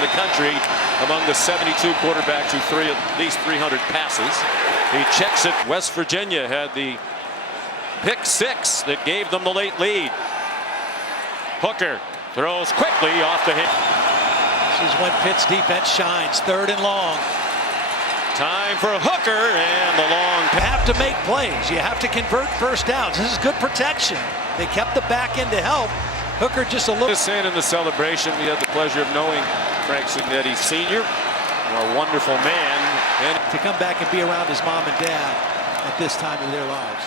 in the country among the 72 quarterbacks who threw at least 300 passes. He checks it. West Virginia had the pick six that gave them the late lead. Hooker throws quickly off the hit. This is when Pitt's defense shines. 3rd and long. Time for Hooker and the long. You have to make plays. You have to convert first downs. This is good protection. They kept the back end to help. Hooker just a little. In the celebration, we had the pleasure of knowing Frank Signetti Sr., a wonderful man, and to come back and be around his mom and dad at this time of their lives.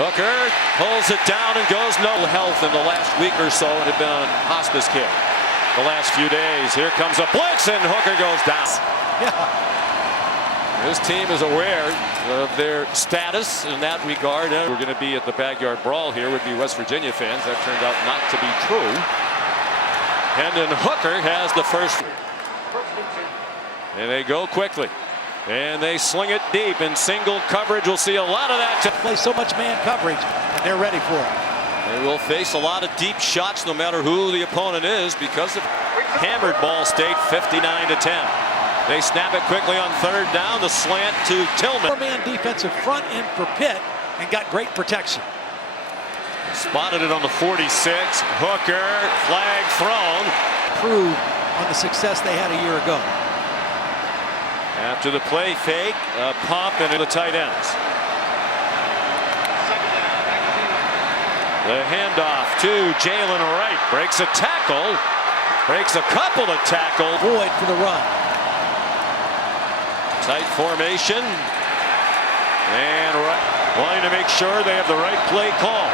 Hooker pulls it down and goes no health in the last week or so and had been on hospice care the last few days. Here comes a blitz and Hooker goes down. Yeah. This team is aware of their status in that regard. We're going to be at the backyard brawl here would be West Virginia fans. That turned out not to be true. Hendon Hooker has the first. And they go quickly. And they sling it deep in single coverage. We'll see a lot of that. Play so much man coverage, and they're ready for it. They will face a lot of deep shots no matter who the opponent is because of hammered Ball State 59-10. They snap it quickly on 3rd down. The slant to Tillman. 4-man defensive front end for Pitt and got great protection. Spotted it on the 46. Hooker, flag thrown. Prove on the success they had a year ago. After the play fake, a pump into the tight ends. The handoff to Jalen Wright. Breaks a tackle. Breaks a couple of tackles. Boyd for the run. Tight formation. And wanting to make sure they have the right play call.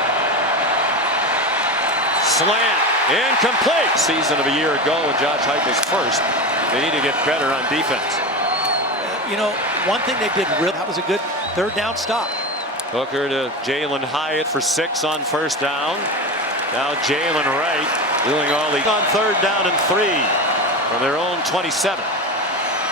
Slant. Incomplete. Season of a year ago when Josh Heupel was first. They need to get better on defense. You know, one thing they did really, that was a good 3rd down stop. Hooker to Jalen Hyatt for 6 on 1st down. Now Jalen Wright doing all he on 3rd down and 3 from their own 27.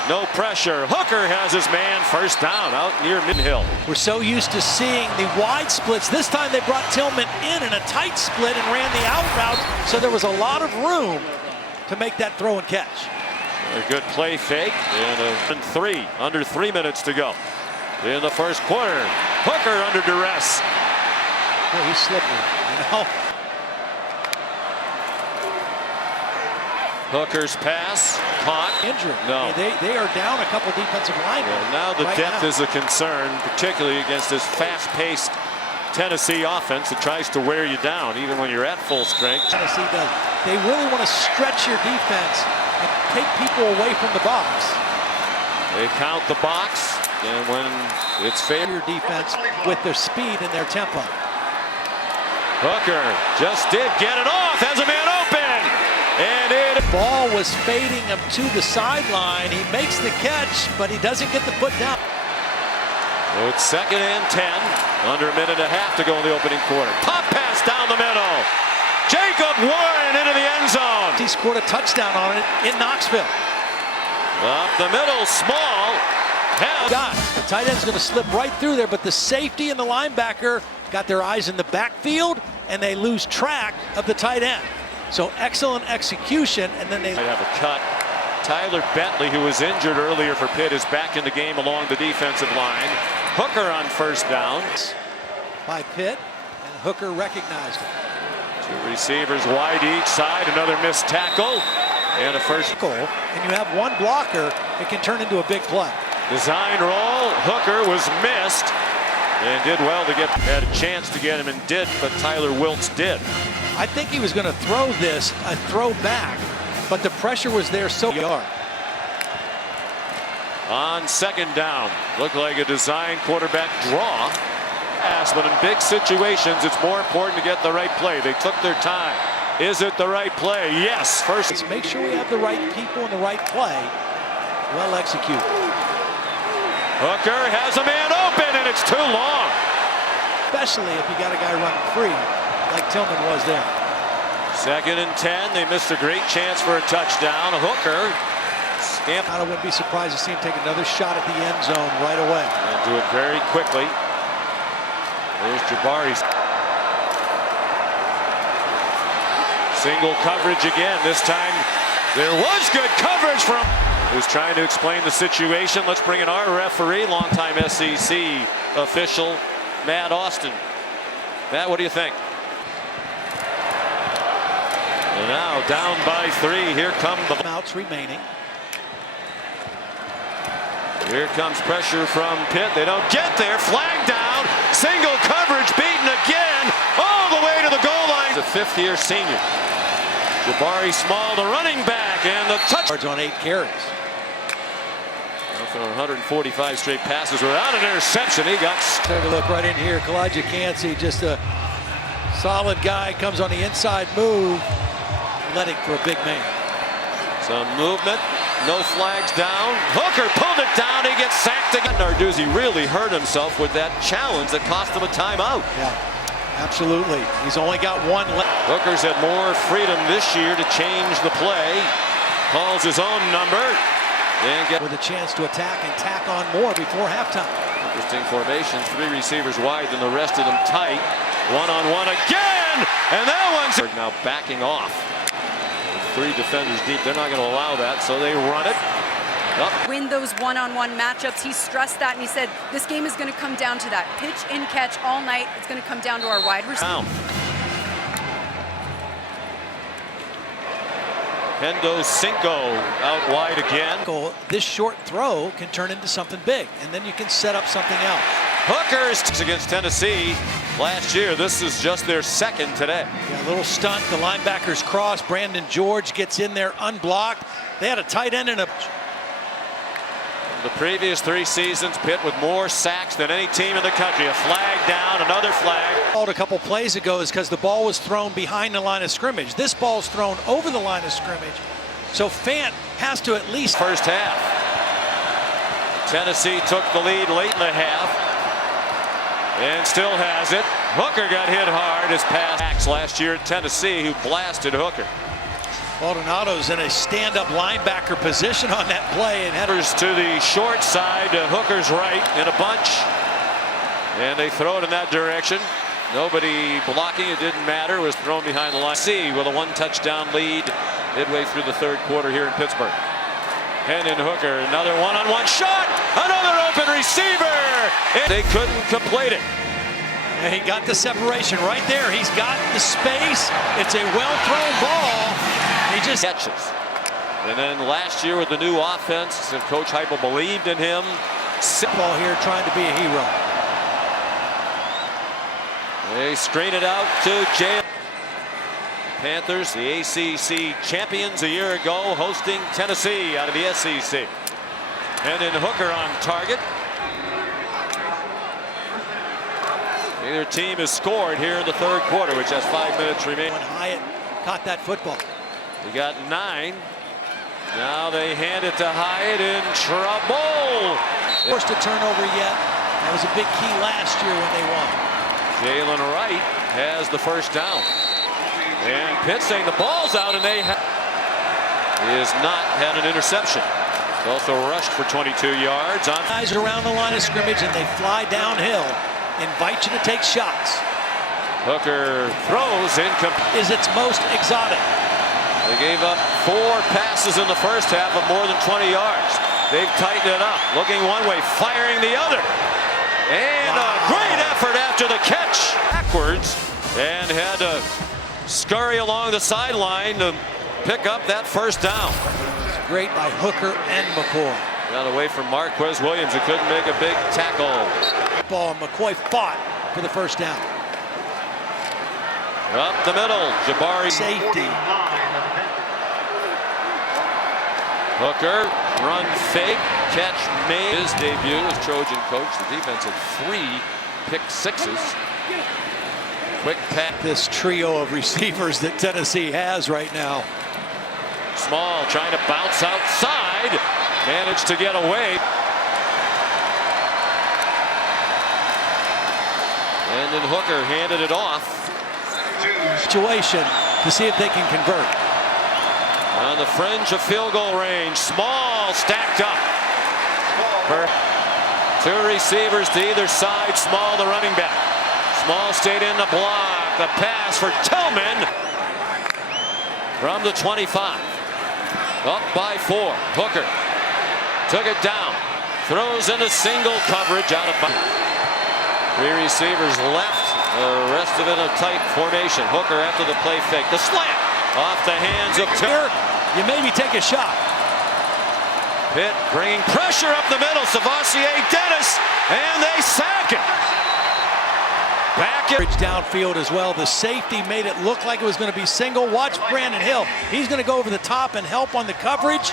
No pressure. Hooker has his man 1st down out near Midhill. We're so used to seeing the wide splits. This time they brought Tillman in a tight split and ran the out route, so there was a lot of room to make that throw and catch. A good play fake and 3 under 3 minutes to go in the 1st quarter. Hooker under duress. Boy, he's slippery, you know. Hooker's pass caught. Injured. No. They are down a couple defensive linemen. Now the depth is a concern, particularly against this fast-paced Tennessee offense that tries to wear you down even when you're at full strength. Tennessee does. They really want to stretch your defense and take people away from the box. They count the box, and when it's your defense with their speed and their tempo. Hooker just did get it off, has a man open, and it. Ball was fading him to the sideline. He makes the catch, but he doesn't get the foot down. So it's 2nd and 10, under a minute and a half to go in the opening quarter. Pop pass down the middle. Jacob Warren into the end zone. He scored a touchdown on it in Knoxville. Up the middle, Small. The tight end's going to slip right through there, but the safety and the linebacker got their eyes in the backfield, and they lose track of the tight end. So excellent execution, and then they have a cut. Tyler Bentley, who was injured earlier for Pitt, is back in the game along the defensive line. Hooker on 1st down. By Pitt, and Hooker recognized it. 2 receivers wide each side, another missed tackle, and a first goal. And you have one blocker, it can turn into a big play. Design roll. Hooker was missed and did well to get, had a chance to get him and did, but Tyler Wilkes did. I think he was going to throw this, a throw back, but the pressure was there so hard. On 2nd down, looked like a design quarterback draw. But in big situations, it's more important to get the right play. They took their time. Is it the right play? Yes. First, let's make sure we have the right people in the right play. Well executed. Hooker has a man open, and it's too long. Especially if you got a guy running free, like Tillman was there. 2nd and 10. They missed a great chance for a touchdown. Hooker. I wouldn't be surprised to see him take another shot at the end zone right away. And do it very quickly. There's Jabari. Single coverage again. This time There was good coverage from who's trying to explain the situation. Let's bring in our referee, longtime SEC official, Matt Austin. Matt, what do you think? And now down by 3. Here come the outs remaining. Here comes pressure from Pitt. They don't get there. Flag down. Single coverage beaten again. All the way to the goal line. The 5th-year senior. Jabari Small, the running back, and the touch. On 8 carries. For 145 straight passes without an interception. He got. Take a look right in here. Calijah Kancy, just a solid guy, comes on the inside move. Letting for a big man. Some movement. No flags down. Hooker pulled it down. He gets sacked again. Narduzzi really hurt himself with that challenge that cost him a timeout. Yeah, absolutely. He's only got 1 left. Hooker's had more freedom this year to change the play. Calls his own number. And get with a chance to attack and tack on more before halftime. Interesting formation. 3 receivers wide and the rest of them tight. One-on-one again. And that one's now backing off. 3 defenders deep. They're not going to allow that, so they run it. Up. Win those one-on-one matchups. He stressed that, and he said this game is going to come down to that pitch and catch all night. It's going to come down to our wide receivers. Hendo Cinco out wide again. This short throw can turn into something big, and then you can set up something else. Hooker's against Tennessee last year. This is just their 2nd today. Yeah, a little stunt. The linebackers cross. Brandon George gets in there unblocked. They had a tight end and a. The previous 3 seasons, Pitt with more sacks than any team in the country. A flag down, another flag. Called a couple plays ago is because the ball was thrown behind the line of scrimmage. This ball's thrown over the line of scrimmage. So Fant has to at least. First half. Tennessee took the lead late in the half. And still has it. Hooker got hit hard. His pass last year at Tennessee, who blasted Hooker. Baldonado's in a stand-up linebacker position on that play. And headers to the short side, to Hooker's right in a bunch. And they throw it in that direction. Nobody blocking. It didn't matter. It was thrown behind the line. C with a 1-touchdown lead midway through the 3rd quarter here in Pittsburgh. Hendon Hooker, another one-on-one shot. Another open receiver. And they couldn't complete it. And he got the separation right there. He's got the space. It's a well-thrown ball. He just catches. And then last year with the new offense, and Coach Heupel believed in him. Ball here trying to be a hero. They screen it out to Jalen. Panthers, the ACC champions a year ago, hosting Tennessee out of the SEC. And then Hooker on target. Neither team has scored here in the 3rd quarter, which has 5 minutes remaining. When Hyatt caught that football. They got 9. Now they hand it to Hyatt in trouble. Forced a turnover yet. That was a big key last year when they won. Jalen Wright has the first down. And Pitt saying the ball's out, and they he has not had an interception. He's also rushed for 22 yards. Guys around the line of scrimmage, and they fly downhill. Invite you to take shots. Hooker throws incomplete. Is its most exotic. They gave up 4 passes in the first half of more than 20 yards. They've tightened it up. Looking one way, firing the other. And a great effort after the catch. Backwards and had to scurry along the sideline to pick up that first down. It's great by Hooker and McCoy. Got away from Marquez Williams, who couldn't make a big tackle. Ball, McCoy fought for the first down. Up the middle, Jabari. Safety. Hooker, run fake, catch made. His debut as Trojan coach. The defense had 3 pick sixes. Quick pass. This trio of receivers that Tennessee has right now. Small trying to bounce outside. Managed to get away. And then Hooker handed it off. Situation to see if they can convert. On the fringe of field goal range. Small stacked up. 2 receivers to either side. Small the running back. Small stayed in the block. The pass for Tillman from the 25. Up by 4. Hooker took it down. Throws into single coverage out of bounds. 3 receivers left. The rest of it a tight formation. Hooker after the play fake. The slant off the hands of Here, you maybe take a shot. Pitt bringing pressure up the middle. SirVocea Dennis, and they sack it. Back in Downfield as well. The safety made it look like it was going to be single. Watch Brandon Hill. He's going to go over the top and help on the coverage.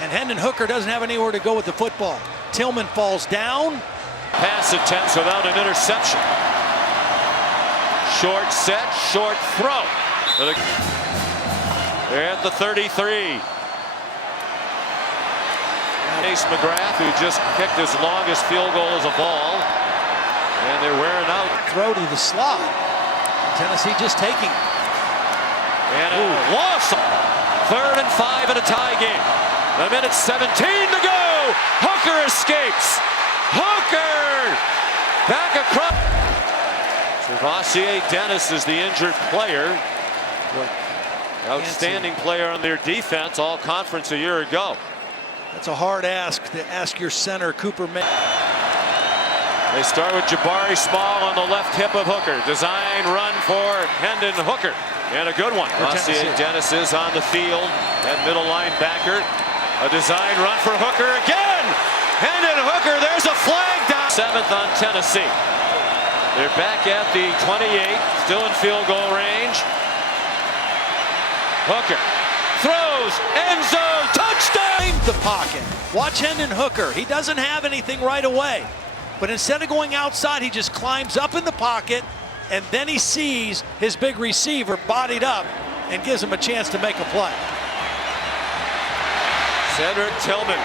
And Hendon Hooker doesn't have anywhere to go with the football. Tillman falls down. Pass attempts without an interception. Short set, short throw. They're at the 33. Ace McGrath, who just kicked his longest field goal as a ball. And they're wearing out. Throw to the slot. Tennessee just taking. And a loss. 3rd and 5 in a tie game. A minute 17 to go. Hooker escapes. Hooker back across. SirVocea Dennis is the injured player. Outstanding player on their defense, all conference a year ago. That's a hard ask to ask your center, Cooper May. They start with Jabari Small on the left hip of Hooker. Design run for Hendon Hooker. And a good one. SirVocea Dennis is on the field at middle linebacker. A design run for Hooker again. Hendon Hooker, there's a flag down. 7th on Tennessee. They're back at the 28, still in field goal range. Hooker throws, end zone, touchdown! The pocket. Watch Hendon Hooker. He doesn't have anything right away. But instead of going outside, he just climbs up in the pocket, and then he sees his big receiver bodied up and gives him a chance to make a play. Cedric Tillman